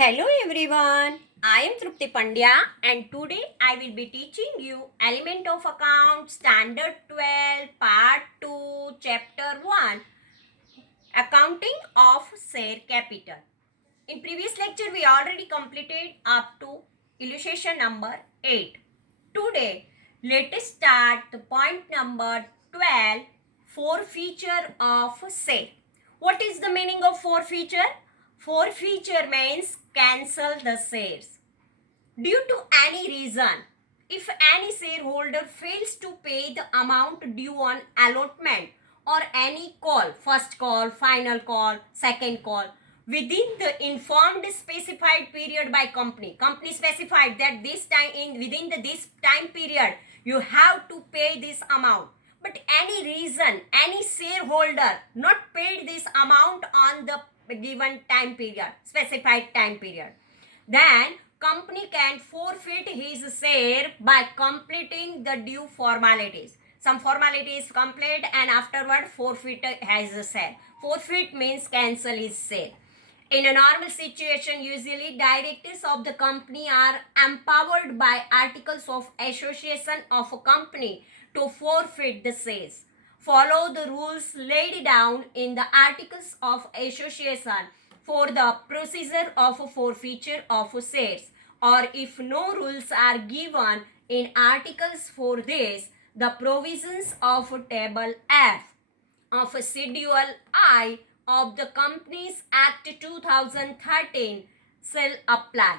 Hello everyone, I am Trupti Pandya and today I will be teaching you Element of Account Standard 12 Part 2 Chapter 1 Accounting of Share Capital. In previous lecture we already completed up to illustration number 8. Today let us start the point number 12 Forfeiture of Share. What is the meaning of forfeiture? Forfeiture means cancel the shares. Due to any reason, if any shareholder fails to pay the amount due on allotment or any call, first call, final call, second call, within the informed specified period by company specified that this time this time period you have to pay this amount, but any reason any shareholder not paid this amount on the given time period, specified time period, then company can forfeit his share by completing the due formalities. Some formalities complete and afterward forfeit his share. Forfeit means cancel his share. In a normal situation, usually directors of the company are empowered by articles of association of a company to forfeit the shares. Follow the rules laid down in the articles of association for the procedure of forfeiture of shares, or if no rules are given in articles for this, the provisions of table F of Schedule I of the Companies Act 2013 shall apply.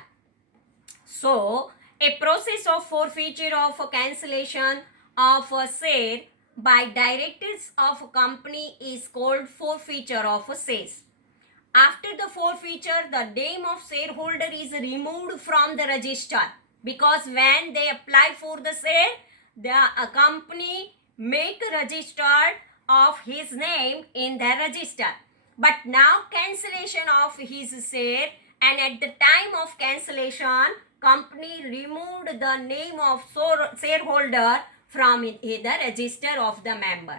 So, a process of forfeiture of a cancellation of a share by directors of a company is called forfeiture of shares. After the forfeiture, the name of shareholder is removed from the register, because when they apply for the share, the company make registered of his name in the register. But now cancellation of his share, and at the time of cancellation, company removed the name of shareholder from the register of the member.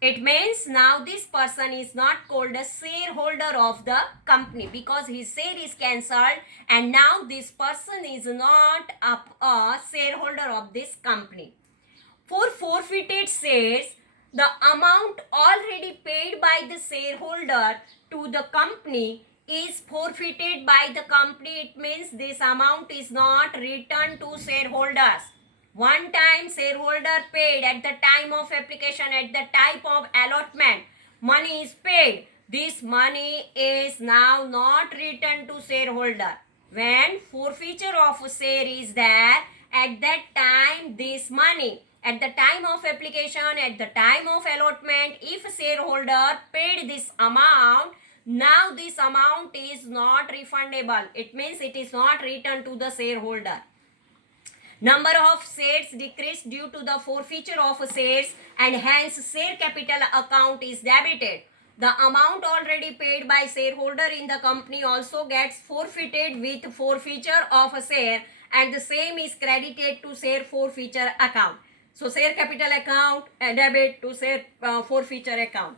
It means now this person is not called a shareholder of the company because his share is cancelled, and now this person is not a shareholder of this company. For forfeited shares, the amount already paid by the shareholder to the company is forfeited by the company. It means this amount is not returned to shareholders. One time shareholder paid at the time of application, at the type of allotment, money is paid. This money is now not returned to shareholder. When forfeiture of share is there, at that time this money, at the time of application, at the time of allotment, if shareholder paid this amount, now this amount is not refundable. It means it is not returned to the shareholder. Number of shares decreased due to the forfeiture of shares, and hence share capital account is debited. The amount already paid by shareholder in the company also gets forfeited with forfeiture of a share, and the same is credited to share forfeiture account. So share capital account debit to share forfeiture account.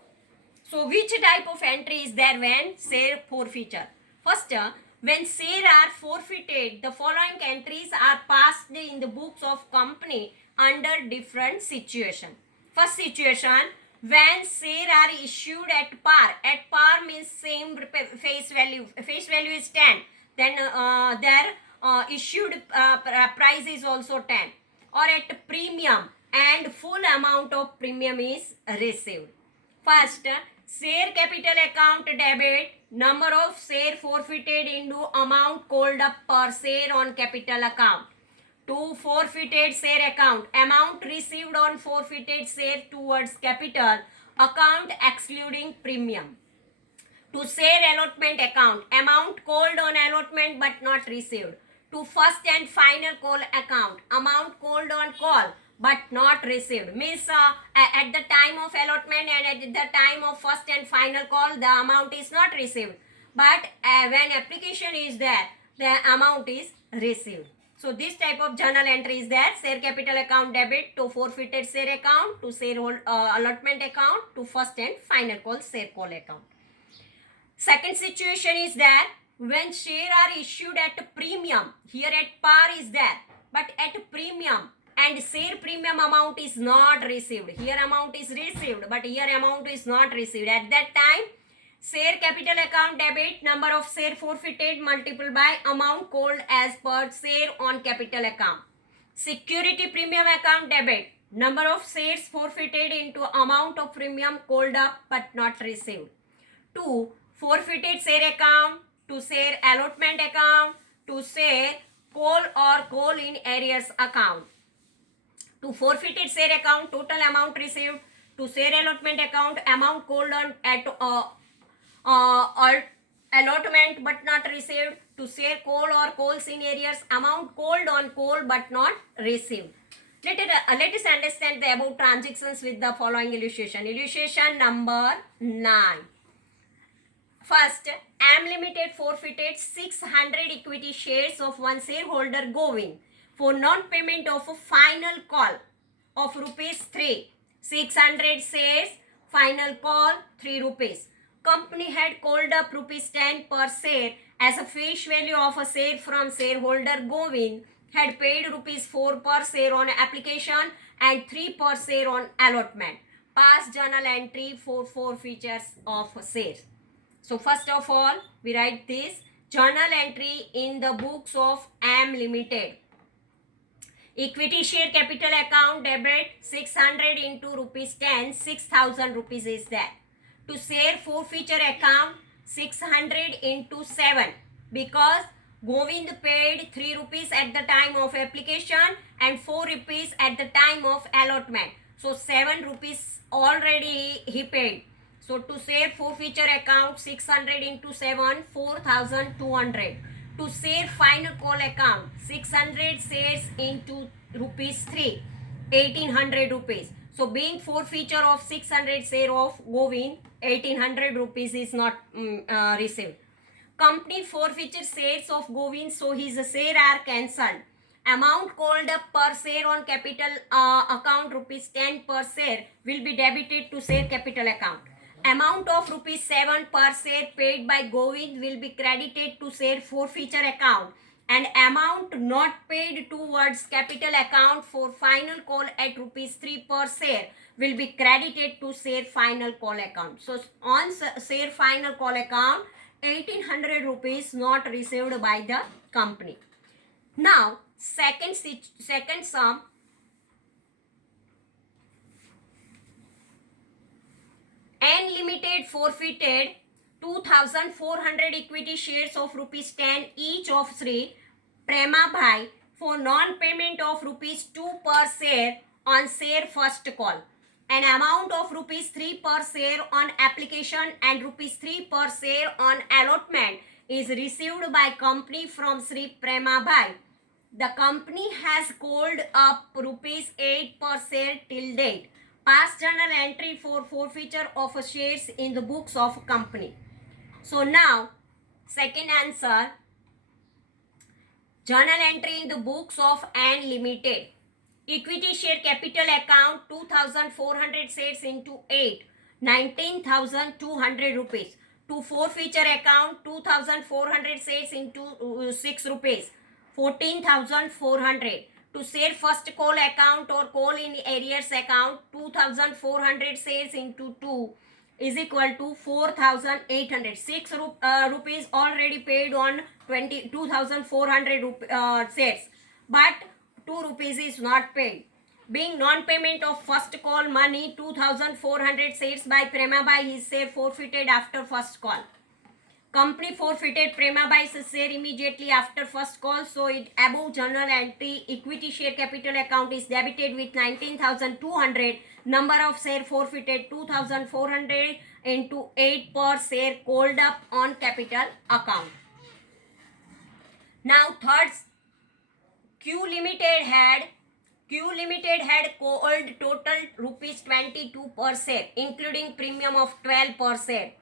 So which type of entry is there when share forfeiture? First, when share are forfeited, the following entries are passed in the books of company under different situation. First situation, when share are issued at par. At par means same face value. Face value is 10. Then their issued price is also 10. Or at premium, and full amount of premium is received. First, share capital account debit, number of share forfeited into amount called up per share on capital account. To forfeited share account, amount received on forfeited share towards capital account excluding premium. To share allotment account, amount called on allotment but not received. To first and final call account, amount called on call but not received. Means at the time of allotment and at the time of first and final call, the amount is not received. But when application is there, the amount is received. So this type of journal entry is there. Share capital account debit to forfeited share account, to share allotment account, to first and final call share call account. Second situation is there when share are issued at premium, here at par is there, but at premium, and share premium amount is not received. Here amount is received, but here amount is not received. At that time, share capital account debit, number of share forfeited multiplied by amount called as per share on capital account. Security premium account debit, number of shares forfeited into amount of premium called up but not received. 2. Forfeited share account, to share allotment account, to share call or call in arrears account. To forfeited share account, total amount received. To share allotment account, amount called on at allotment but not received. To share call or calls in arrears, amount called on call but not received. Let us understand the above transactions with the following illustration. Illustration number 9. First, AM Limited forfeited 600 equity shares of one shareholder Govind for non-payment of a final call of rupees 3. 600 shares, final call 3 rupees. Company had called up rupees 10 per share as a face value of a share from shareholder Govind, had paid rupees 4 per share on application and 3 per share on allotment. Past journal entry for forfeitures of shares. So first of all, we write this journal entry in the books of AM Limited. Equity share capital account debit 600 into rupees 10, 6,000 rupees is there. To share forfeiture account 600 into 7, because Govind paid 3 rupees at the time of application and 4 rupees at the time of allotment. So 7 rupees already he paid. So to share forfeiture account 600 into 7, 4,200. To share final call account 600 shares into rupees 3, 1,800 rupees. So being forfeiture of 600 share of Govind, 1,800 rupees is not received. Company forfeiture shares of Govind, so his share are cancelled. Amount called up per share on capital account rupees 10 per share will be debited to share capital account. Amount of rupees 7 per share paid by Govind will be credited to share forfeiture account, and amount not paid towards capital account for final call at rupees 3 per share will be credited to share final call account. So on share final call account, 1,800 rupees not received by the company. Now second sum, AM Limited forfeited 2,400 equity shares of rupees 10 each of Sri Premabhai for non-payment of rupees 2 per share on share first call. An amount of rupees 3 per share on application and rupees 3 per share on allotment is received by company from Sri Premabhai. The company has called up rupees 8 per share till date. Past journal entry for forfeiture of shares in the books of company. So now, second answer, journal entry in the books of AM Limited. Equity share capital account 2,400 shares into 8, 19,200 rupees. To forfeiture account 2,400 shares into 6 rupees, 14,400. To share first call account or call in arrears account 2,400 shares into 2 is equal to 4,800. 6 rupees already paid on 2,400 shares, but 2 rupees is not paid. Being non-payment of first call money 2,400 shares by Premabhai, his share forfeited after first call. Company forfeited Premabhai's share immediately after first call, so it above journal entry equity share capital account is debited with 19,200. Number of share forfeited 2,400 into 8 per share called up on capital account. Now third, Q Limited had called total rupees 22 per share, including premium of 12 per share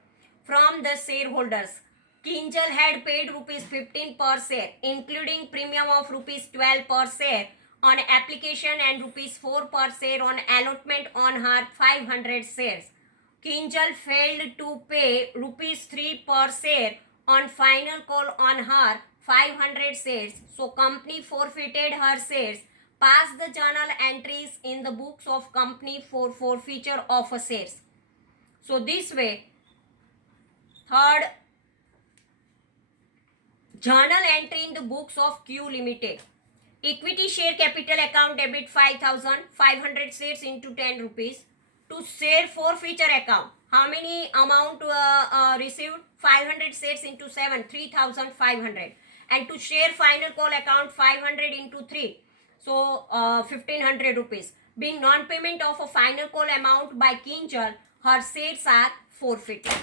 from the shareholders. Kinjal had paid rupees 15 per share, including premium of rupees 12 per share on application and rupees 4 per share on allotment on her 500 shares. Kinjal failed to pay rupees 3 per share on final call on her 500 shares. So company forfeited her shares. Pass the journal entries in the books of company for forfeiture of shares. So this way, third, journal entry in the books of Q Limited. Equity share capital account debit 5,500 shares into 10 rupees. To share forfeiture account, how many amount received? 500 shares into 7, 3,500. And to share final call account, 500 into 3, so 1,500 rupees. Being non-payment of a final call amount by Kinjal, her shares are forfeited.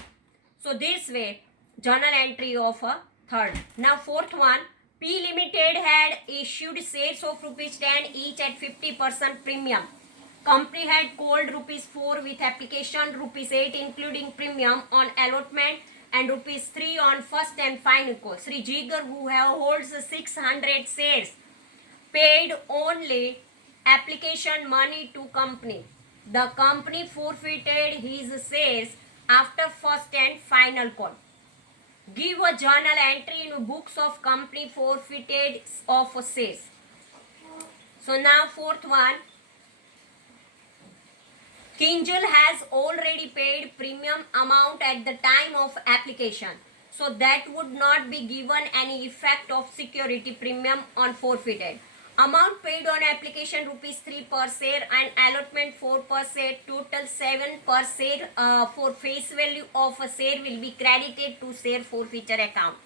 So this way, journal entry of a third. Now fourth one, P Limited had issued shares of rupees 10 each at 50% premium. Company had called rupees 4 with application, rupees 8 including premium on allotment and rupees 3 on first and final call. Sri Jigar, who holds 600 shares, paid only application money to company. The company forfeited his shares after first and final call. Give a journal entry in books of company forfeited of shares. So now fourth one, Kinjal has already paid premium amount at the time of application. So that would not be given any effect of security premium on forfeited. Amount paid on application rupees 3 per share and allotment 4 per share, total 7 per share for face value of a share will be credited to share forfeiture account.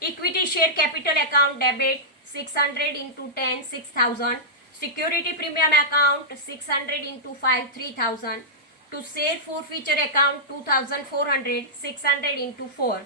Equity share capital account debit 600 into 10, 6,000. Security premium account 600 into 5, 3,000. To share forfeiture account 2,400, 600 into 4.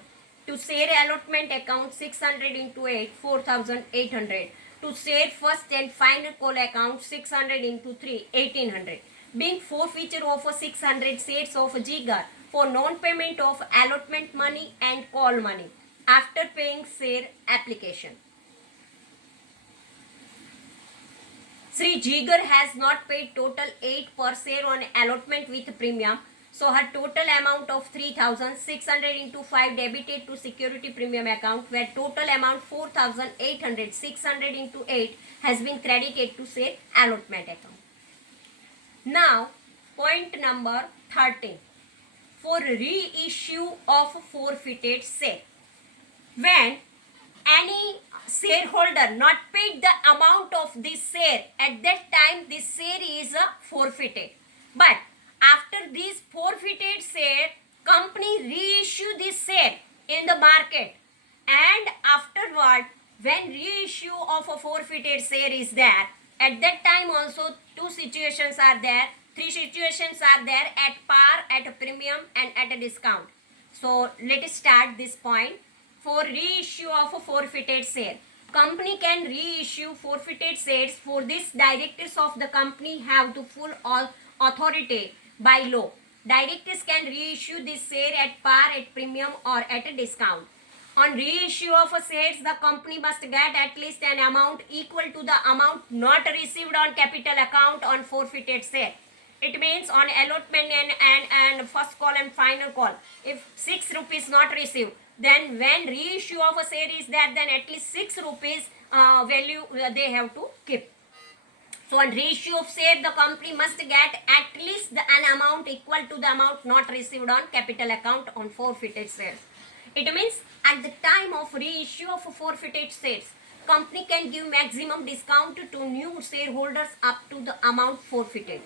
To share allotment account 600 into 8, 4,800. To share first and final call account 600 into 3, 1,800. Being forfeiture of 600 shares of Jigar for non-payment of allotment money and call money after paying share application. Sri Jigar has not paid total 8 per share on allotment with premium. So her total amount of 3,600 into 5 debited to security premium account, where total amount 4,800, 600 into 8 has been credited to share allotment account. Now point number 13, for reissue of forfeited share. When any shareholder not paid the amount of this share, at that time this share is forfeited. But after this forfeited share, company reissue this share in the market, and afterward when reissue of a forfeited share is there, at that time also two situations are there, three situations are there: at par, at a premium and at a discount. So let us start this point. For reissue of a forfeited share, company can reissue forfeited shares. For this, directors of the company have the full authority by law. Directors can reissue this share at par, at premium or at a discount. On reissue of a shares, the company must get at least an amount equal to the amount not received on capital account on forfeited share. It means on allotment and first call and final call, if 6 rupees not received, then when reissue of a share is there, then at least 6 rupees value they have to keep. So on reissue of share, the company must get at least an amount equal to the amount not received on capital account on forfeited shares. It means at the time of reissue of forfeited shares, company can give maximum discount to new shareholders up to the amount forfeited.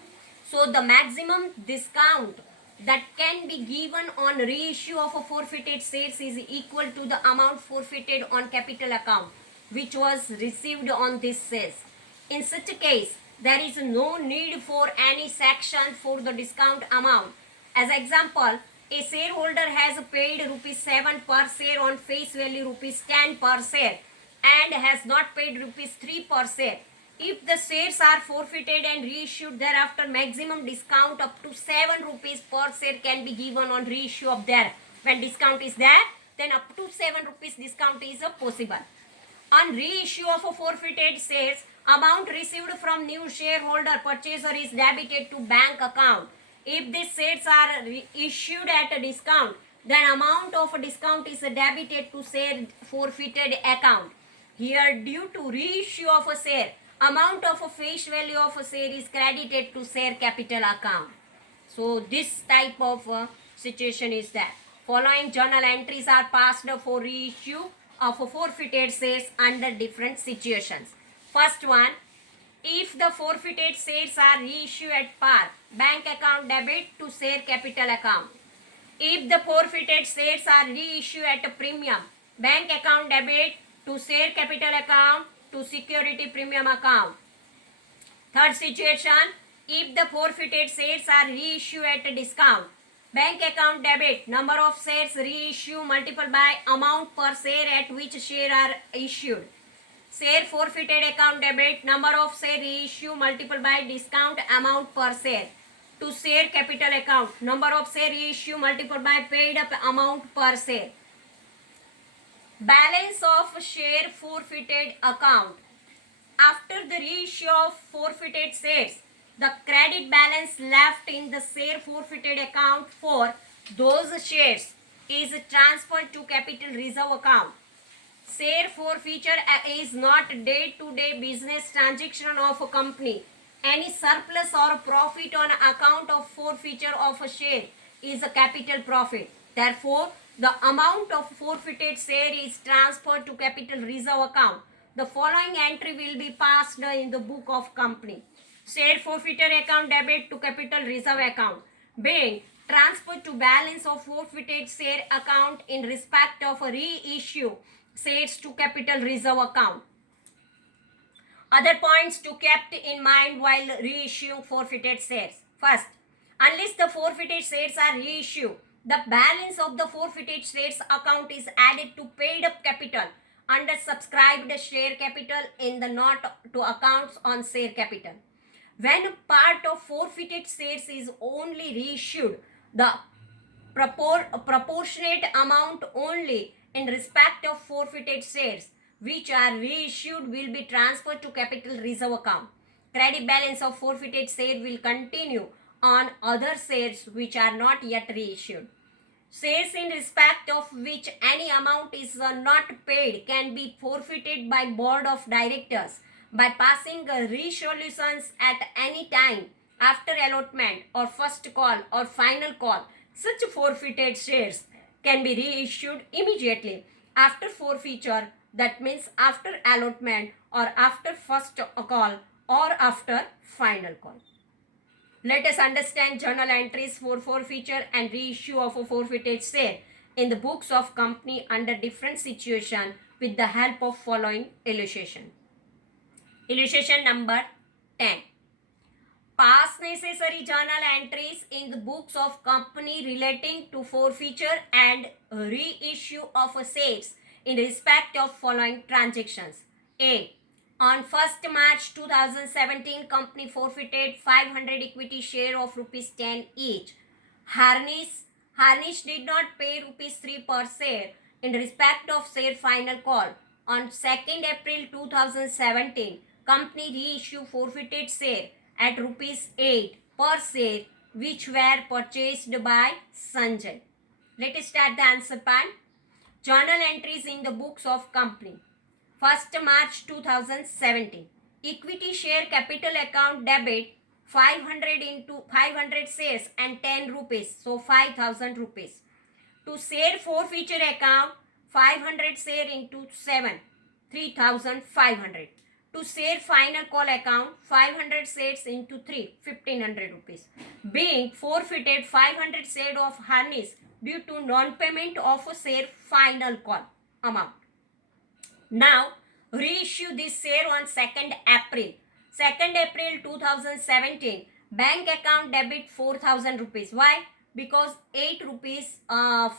So the maximum discount that can be given on reissue of a forfeited shares is equal to the amount forfeited on capital account which was received on this shares. In such a case, there is no need for any section for the discount amount. As example, a shareholder has paid rupees 7 per share on face value rupees 10 per share and has not paid rupees 3 per share. If the shares are forfeited and reissued thereafter, maximum discount up to 7 rupees per share can be given on reissue of there. When discount is there, then up to 7 rupees discount is possible. On reissue of a forfeited shares, amount received from new shareholder purchaser is debited to bank account. If these shares are issued at a discount, then amount of discount is debited to share forfeited account. Here, due to reissue of a share, amount of a face value of a share is credited to share capital account. So this type of situation is that following journal entries are passed for reissue of forfeited shares under different situations. First one, if the forfeited shares are reissued at par, bank account debit to share capital account. If the forfeited shares are reissued at a premium, bank account debit to share capital account to security premium account. Third situation, if the forfeited shares are reissued at a discount, bank account debit number of shares reissue multiplied by amount per share at which share are issued. Share forfeited account debit number of share reissue multiplied by discount amount per share. To share capital account number of share reissue multiplied by paid up amount per share. Balance of share forfeited account. After the reissue of forfeited shares, the credit balance left in the share forfeited account for those shares is transferred to capital reserve account. Share forfeiture is not day-to-day business transaction of a company. Any surplus or profit on account of forfeiture of a share is a capital profit. Therefore, the amount of forfeited share is transferred to capital reserve account. The following entry will be passed in the book of company. Share forfeiture account debit to capital reserve account being transferred to balance of forfeited share account in respect of a reissue shares to capital reserve account. Other points to kept in mind while reissuing forfeited shares. First, unless the forfeited shares are reissued, the balance of the forfeited shares account is added to paid up capital under subscribed share capital in the note to accounts on share capital. When part of forfeited shares is only reissued, the proportionate amount only in respect of forfeited shares which are reissued will be transferred to capital reserve account. Credit balance of forfeited share will continue on other shares which are not yet reissued. Shares in respect of which any amount is not paid can be forfeited by board of directors by passing resolutions at any time after allotment or first call or final call. Such forfeited shares can be reissued immediately after forfeiture, that means after allotment or after first call or after final call. Let us understand journal entries for forfeiture and reissue of a forfeited share in the books of company under different situation with the help of following illustration. Illustration number 10. Pass necessary journal entries in the books of company relating to forfeiture and reissue of shares in respect of following transactions. A. On 1st March 2017, company forfeited 500 equity share of rupees 10 each. Harnish did not pay rupees 3 per share in respect of share final call. On 2nd April 2017, company reissued forfeited share at rupees 8 per share which were purchased by Sanjay. Let us start the answer part. Journal entries in the books of company. 1st March 2017. Equity share capital account debit 500 into 500 shares and 10 rupees. So 5000 rupees. To share forfeiture account 500 share into 7. 3500. To share final call account 500 shares into 3. 1500 rupees. Being forfeited 500 share of harness due to non-payment of a share final call amount. Now, reissue this share on 2nd April. 2nd April 2017, bank account debit 4000 rupees. Why? Because 8 rupees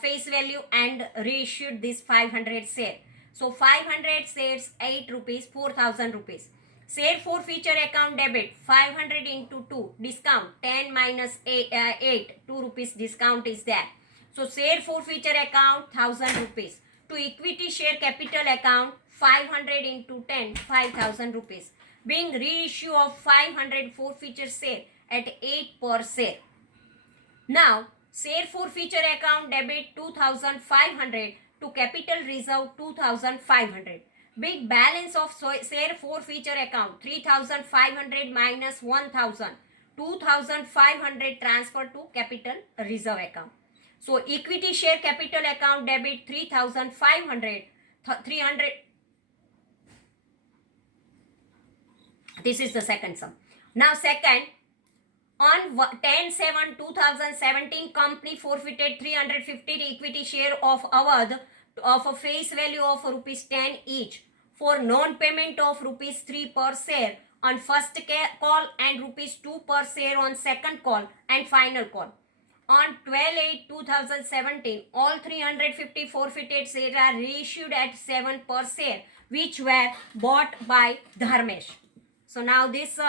face value and reissued this 500 share. So, 500 shares, 8 rupees, 4000 rupees. Share forfeiture account debit 500 into 2, discount 10 minus 8, 2 rupees discount is there. So, share forfeiture account 1000 rupees. To equity share capital account 500 into 10, 5000 rupees. Being reissue of 500 forfeiture share at 8 per share. Now, share forfeiture account debit 2500 to capital reserve 2500. Big balance of share forfeiture account 3500 minus 1000, 2500 transfer to capital reserve account. So equity share capital account debit 3500, 300. This is the second sum. Now second, on 10/7/2017, company forfeited 350 equity share of Awadh of a face value of rupees 10 each for non-payment of rupees 3 per share on first call and rupees 2 per share on second call and final call. On 12/8/2017, all 350 forfeited shares are reissued at 7 per share, which were bought by Dharmesh. So now this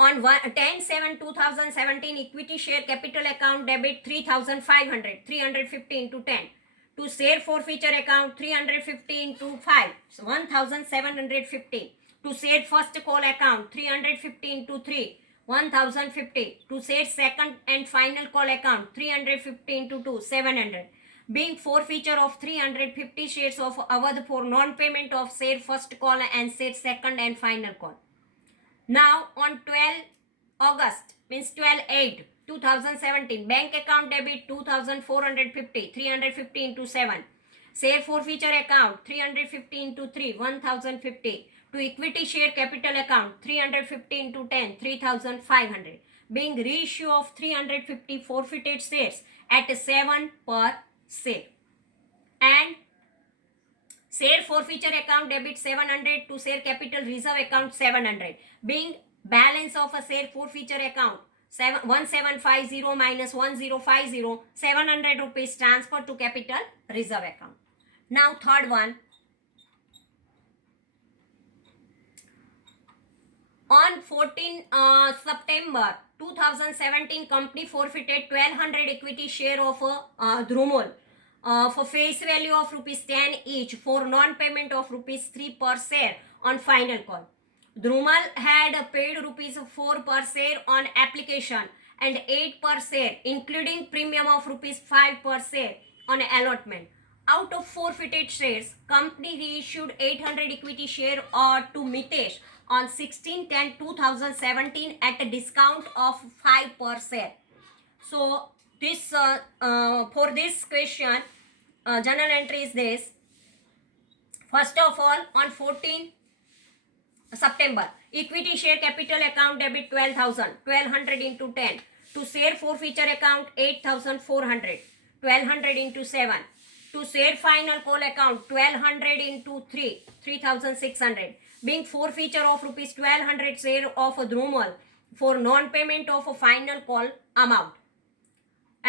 on 10/7/2017, equity share capital account debit 3500, 350 into 10. To share forfeiture account 350 into 5, so 1750. To share first call account 350 into 3, 1050. To share second and final call account 350 into 2, 700. Being forfeiture of 350 shares of Awadh for non-payment of share first call and share second and final call. Now on 12 August, means 12/8/2017, bank account debit 2450, 350 into 7. Share forfeiture account 350 into 3, 1050. To equity share capital account 350 into 10, 3500. Being reissue of 350 forfeited shares at 7 per share. And share forfeiture account debit 700 to share capital reserve account 700. Being balance of a share forfeiture account 1750 minus 1050, 700 rupees transfer to capital reserve account. Now third one. On 14 September 2017, company forfeited 1200 equity share of Drumol for face value of rupees 10 each for non-payment of rupees 3 per share on final call. Drumal had paid rupees 4 per share on application and 8 per share, including premium of rupees 5 per share on allotment. Out of forfeited shares, company reissued 800 equity share to Mitesh on 16/10/2017 at a discount of 5 per share. So this for this question, journal entry is this. First of all, on 14 September, equity share capital account debit 12,000, 1200 into 10. To share forfeiture account 8,400, 1200 into 7. To share final call account 1200 into 3, 3600. Being forfeiture of rupees 1200 share of Drumal for non-payment of a final call amount.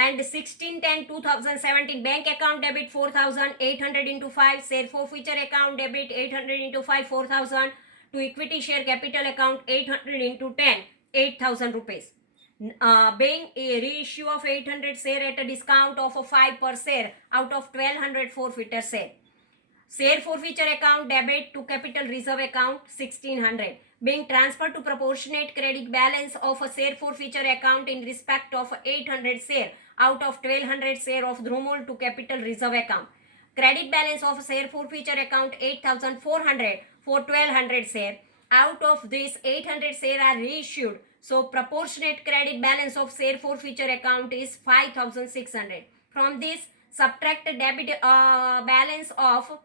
And 16/10/2017, bank account debit 4,000, 800 into 5. Share forfeiture account debit 800 into 5, 4,000. To equity share capital account 800 into 10, 8,000 rupees. Being a reissue of 800 share at a discount of 5 per share out of 1200 forfeited share. Share forfeiture account debit to capital reserve account 1600. Being transferred to proportionate credit balance of a share forfeiture account in respect of 800 share out of 1200 share of Drumul to capital reserve account. Credit balance of share forfeiture account 8,400 for 1200 share. Out of this 800 share are reissued. So proportionate credit balance of share forfeiture account is 5,600. From this, subtract debit balance of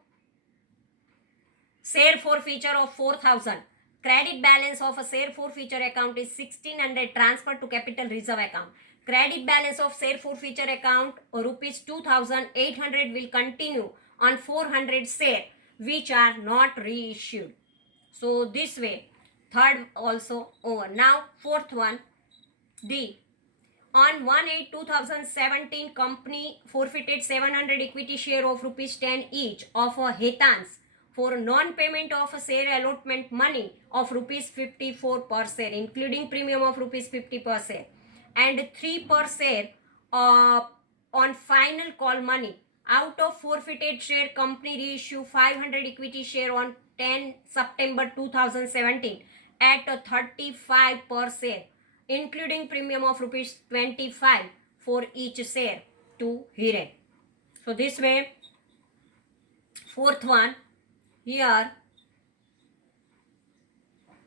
share forfeiture of 4,000. Credit balance of a share forfeiture account is 1,600 transferred to capital reserve account. Credit balance of share forfeiture account rupees 2,800 will continue on 400 share which are not reissued. So this way, third also over. Now fourth one, D. On 1/8/2017, company forfeited 700 equity share of rupees 10 each of Hetans for non-payment of a share allotment money of rupees 54 per share, including premium of rupees 50 per share, and 3 per share on final call money. Out of forfeited share, company reissue 500 equity share on 10 September 2017 at 35 per share. including premium of rupees 25 for each share to Hiren. So this way, fourth one, here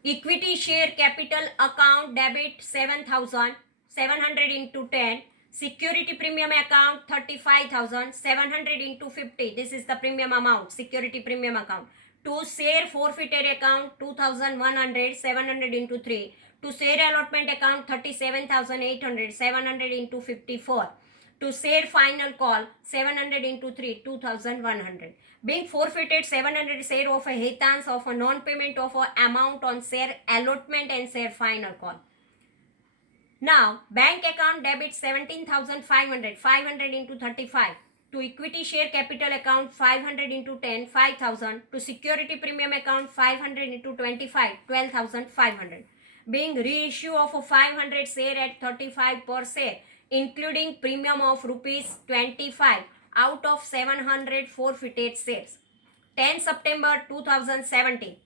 equity share capital account debit 7,700 into 10, security premium account 35,700 into 50. This is the premium amount, security premium account. To share forfeited account 2,100, 700 into 3. To share allotment account 37,800, 700 into 54. To share final call 700 into 3, 2,100. Being forfeited 700 share of a Hitans of a non-payment of a amount on share allotment and share final call. Now, bank account debit 17,500, 500 into 35. To equity share capital account 500 into 10, 5,000. To security premium account 500 into 25, 12,500. Being reissue of a 500 share at 35 per share, including premium of rupees 25 out of 700 forfeited shares. 10 September 2017.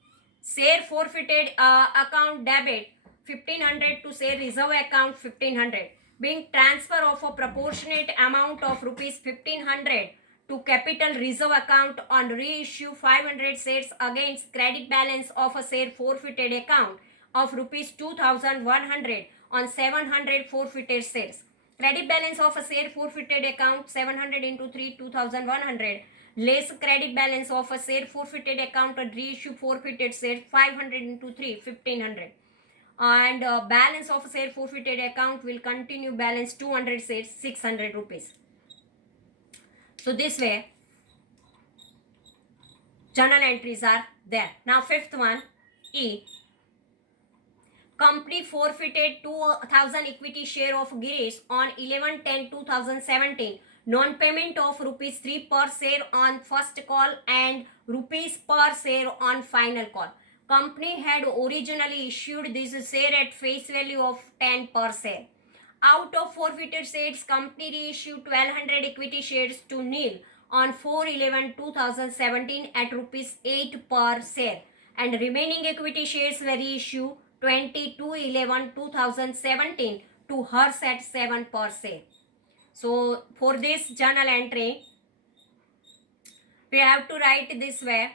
Share forfeited account debit 1500 to share reserve account 1500. Being transfer of a proportionate amount of rupees 1500 to capital reserve account on reissue 500 shares against credit balance of a share forfeited account of rupees 2100 on 700 forfeited shares. Credit balance of a share forfeited account 700 into 3, 2100. Less credit balance of a share forfeited account on reissue forfeited share 500 into 3, 1500. And balance of share forfeited account will continue balance 200 shares 600 rupees. So this way journal entries are there. Now fifth one, E. Company forfeited 2,000 equity share of Girish on 11/10/2017. Non-payment of rupees 3 per share on first call and rupees per share on final call. Company had originally issued this share at face value of 10 per share. Out of forfeited shares, company reissued 1,200 equity shares to NIL on 4/11/2017 at rupees 8 per share, and remaining equity shares were reissued 22/11/2017 to hers at 7 per share. So for this journal entry, we have to write this way.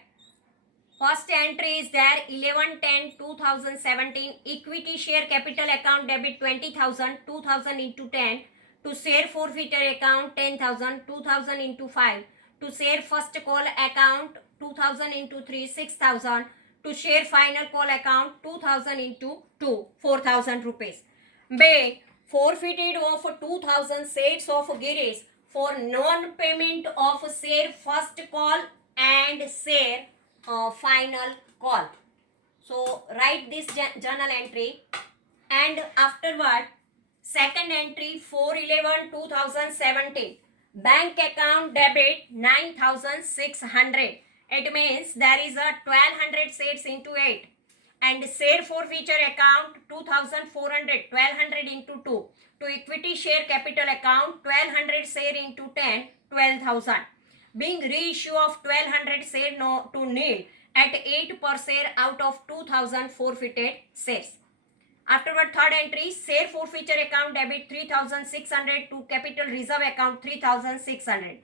First entry is there 11/10/2017 equity share capital account debit 20,000, 2,000 into 10. To share forfeiture account 10,000, 2,000 into 5. To share first call account 2,000 into 3, 6,000. To share final call account 2,000 into 2, 4,000 rupees. Being forfeited of 2,000 shares of Girish for non-payment of share first call and share final call. So write this journal entry, and afterward second entry 4/11/2017 bank account debit 9,600. It means there is a 1,200 shares into 8, and share forfeiture account 2,400, 1,200 into 2. To equity share capital account 1,200 share into 10, 12,000. Being reissue of 1,200 share to NIL at 8 per share out of 2,000 forfeited shares. Afterward, third entry, share forfeiture account debit 3,600 to capital reserve account 3,600.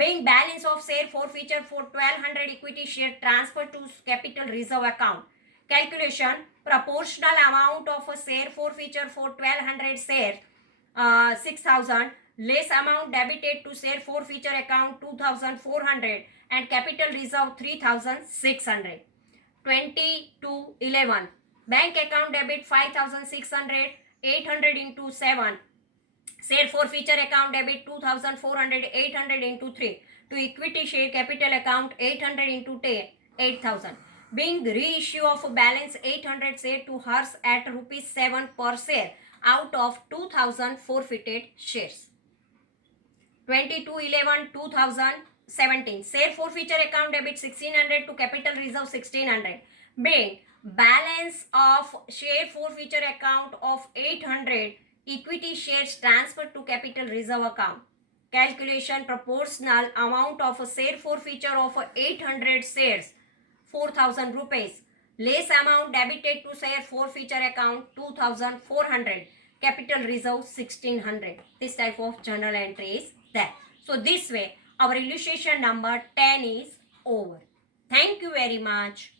Being balance of share forfeiture for 1,200 equity share transferred to capital reserve account. Calculation, proportional amount of a share forfeiture for 1,200 shares 6,000, less amount debited to share forfeiture account 2,400 and capital reserve 3,600. 20/11 bank account debit 5,600, 800 into 7. Share forfeiture account debit 2,400, 800 into 3. To equity share capital account 800 into 10, 8,000. Being reissue of balance 800 share to hers at rupees 7 per share out of 2,000 forfeited shares. 22/11/2017 share forfeiture account debit 1,600 to capital reserve 1,600. Being balance of share forfeiture account of 800 equity shares transferred to capital reserve account. Calculation, proportional amount of a share forfeiture of 800 shares 4,000 rupees, less amount debited to share forfeiture account 2,400 capital reserve 1600. This type of journal entry is there. So this way our illustration number 10 is over. Thank you very much.